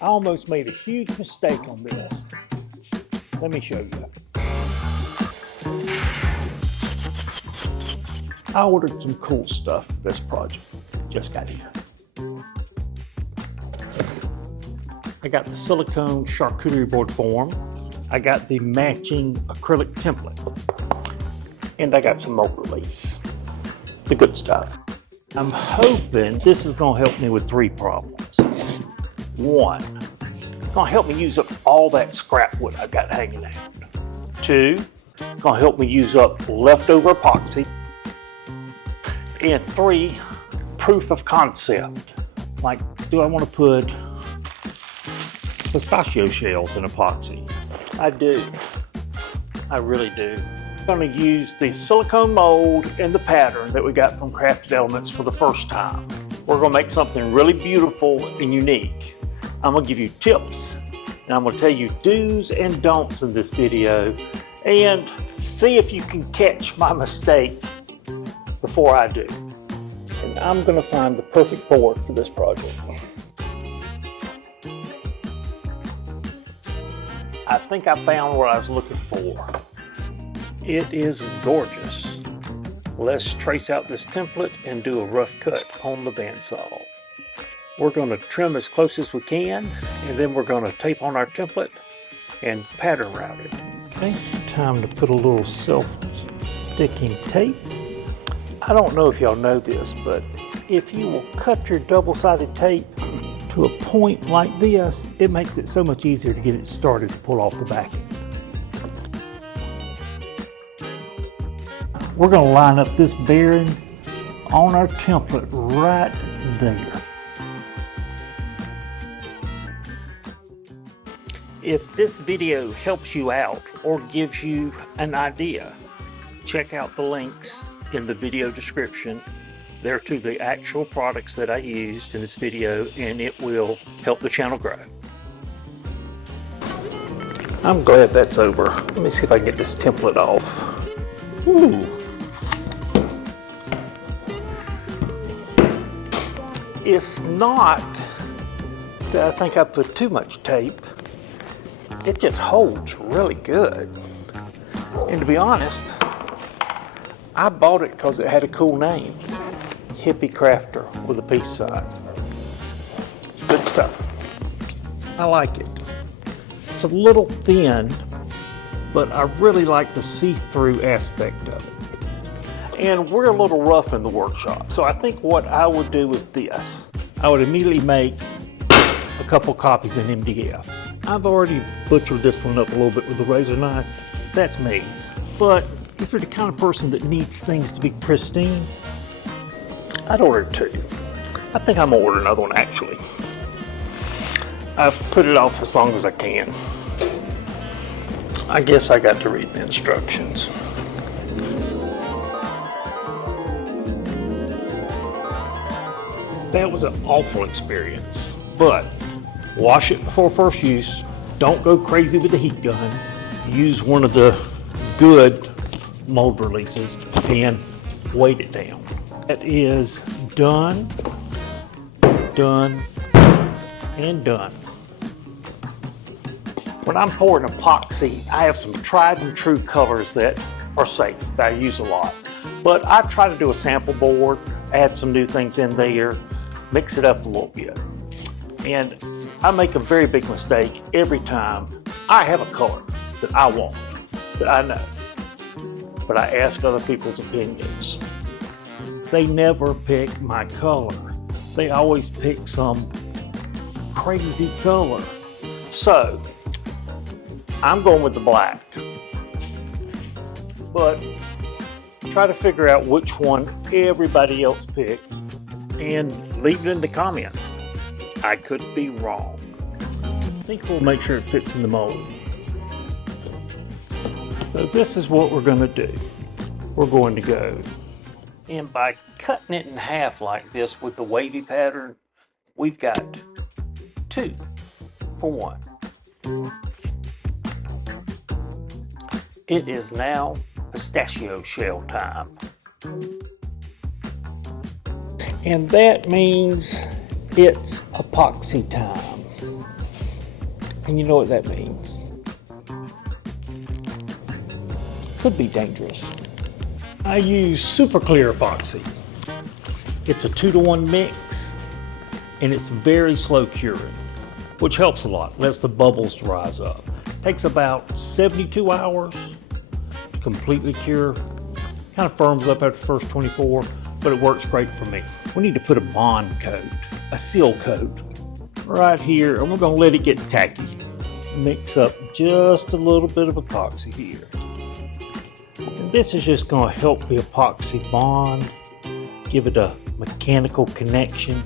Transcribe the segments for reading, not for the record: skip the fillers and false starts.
I almost made a huge mistake on this. Let me show you. I ordered some cool stuff for this project. Just got here. I got the silicone charcuterie board form. I got the matching acrylic template. And I got some mold release. The good stuff. I'm hoping this is going to help me with 3 problems. 1, it's going to help me use up all that scrap wood I've got hanging out. 2, it's going to help me use up leftover epoxy. And 3, proof of concept. Like, do I want to put pistachio shells in epoxy? I do. I really do. I'm going to use the silicone mold and the pattern that we got from Crafted Elements for the first time. We're going to make something really beautiful and unique. I'm going to give you tips, and I'm going to tell you do's and don'ts in this video, and see if you can catch my mistake before I do. And I'm going to find the perfect board for this project. I think I found what I was looking for. It is gorgeous. Let's trace out this template and do a rough cut on the bandsaw. We're going to trim as close as we can, and then we're going to tape on our template and pattern route it. Okay, time to put a little self-sticking tape. I don't know if y'all know this, but if you will cut your double-sided tape to a point like this, it makes it so much easier to get it started to pull off the back end. We're going to line up this bearing on our template right there. If this video helps you out or gives you an idea, check out the links in the video description. They're to the actual products that I used in this video, and it will help the channel grow. I'm glad that's over. Let me see if I can get this template off. Ooh. It's not that I think I put too much tape. It just holds really good. And to be honest, I bought it because it had a cool name. Hippie Crafter with a peace sign. Good stuff. I like it. It's a little thin, but I really like the see-through aspect of it. And we're a little rough in the workshop, so I think what I would do is this. I would immediately make a couple copies in MDF. I've already butchered this one up a little bit with a razor knife. That's me. But if you're the kind of person that needs things to be pristine, I'd order 2. I think I'm gonna order another one actually. I've put it off as long as I can. I guess I got to read the instructions. That was an awful experience, but wash it before first use. Don't go crazy with the heat gun. Use one of the good mold releases and weight it down. That is done, done, and done. When I'm pouring epoxy, I have some tried and true colors that are safe, that I use a lot. But I try to do a sample board, add some new things in there, mix it up a little bit. And I make a very big mistake every time. I have a color that I want, that I know, but I ask other people's opinions. They never pick my color. They always pick some crazy color. So, I'm going with the black. But try to figure out which one everybody else picked and leave it in the comments. I could be wrong. I think we'll make sure it fits in the mold. So this is what we're going to do. We're going to go, and by cutting it in half like this with the wavy pattern, we've got 2 for 1. It is now pistachio shell time. And that means it's epoxy time. And you know what that means. Could be dangerous. I use super clear epoxy. It's a 2-to-1 mix, and it's very slow curing, which helps a lot, lets the bubbles rise up. Takes about 72 hours to completely cure. Kind of firms up after the first 24, but it works great for me. We need to put a bond coat, a seal coat, right here, and we're gonna let it get tacky. Mix up just a little bit of epoxy here. And this is just gonna help the epoxy bond, give it a mechanical connection.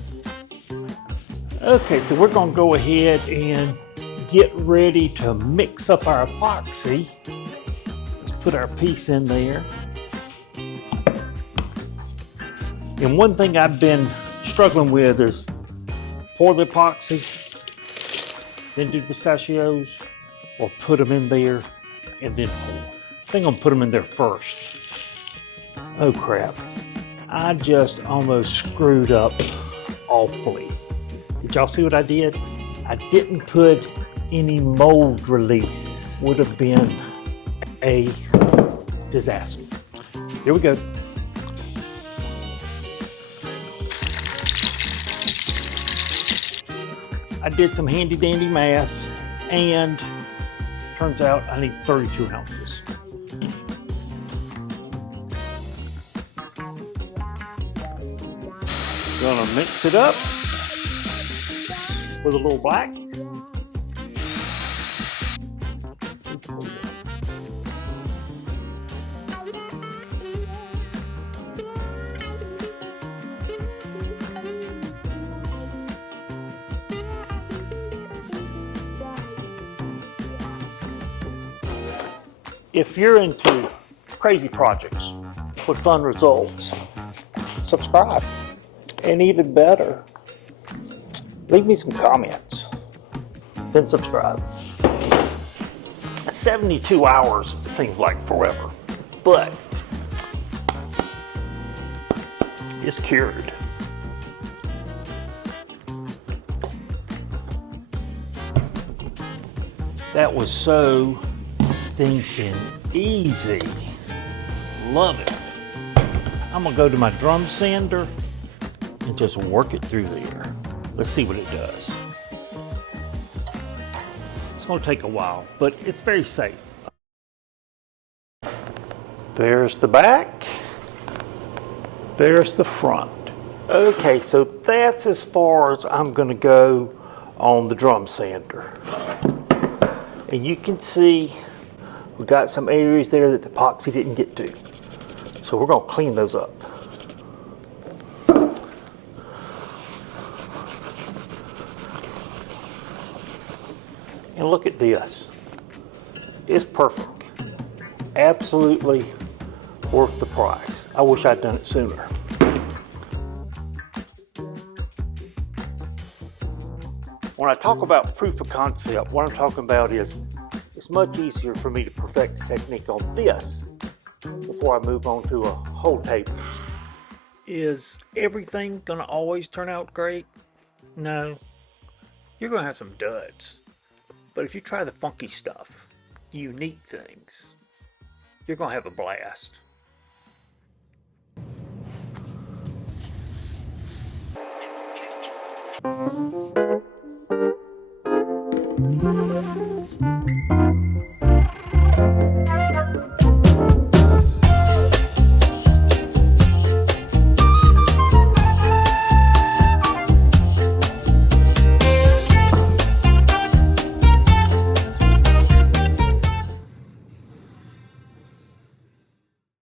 Okay, so we're gonna go ahead and get ready to mix up our epoxy. Let's put our piece in there. And one thing I've been struggling with is pour the epoxy, then do pistachios, or put them in there and then pour. I think I'm gonna put them in there first. Oh crap. I just almost screwed up awfully. Did y'all see what I did? I didn't put any mold release. Would have been a disaster. Here we go. I did some handy dandy math, and turns out I need 32 ounces. Gonna mix it up with a little black. If you're into crazy projects with fun results, subscribe. And even better, leave me some comments, then subscribe. 72 hours seems like forever, but it's cured. That was so stinking easy. Love it. I'm gonna go to my drum sander and just work it through there. Let's see what it does. It's gonna take a while, but it's very safe. There's the back. There's the front. Okay, so that's as far as I'm gonna go on the drum sander. And you can see we got some areas there that the epoxy didn't get to. So we're gonna clean those up. And look at this. It's perfect. Absolutely worth the price. I wish I'd done it sooner. When I talk about proof of concept, what I'm talking about is it's much easier for me to perfect the technique on this before I move on to a whole table. Is everything gonna always turn out great? No. You're gonna have some duds. But if you try the funky stuff, the unique things, you're gonna have a blast.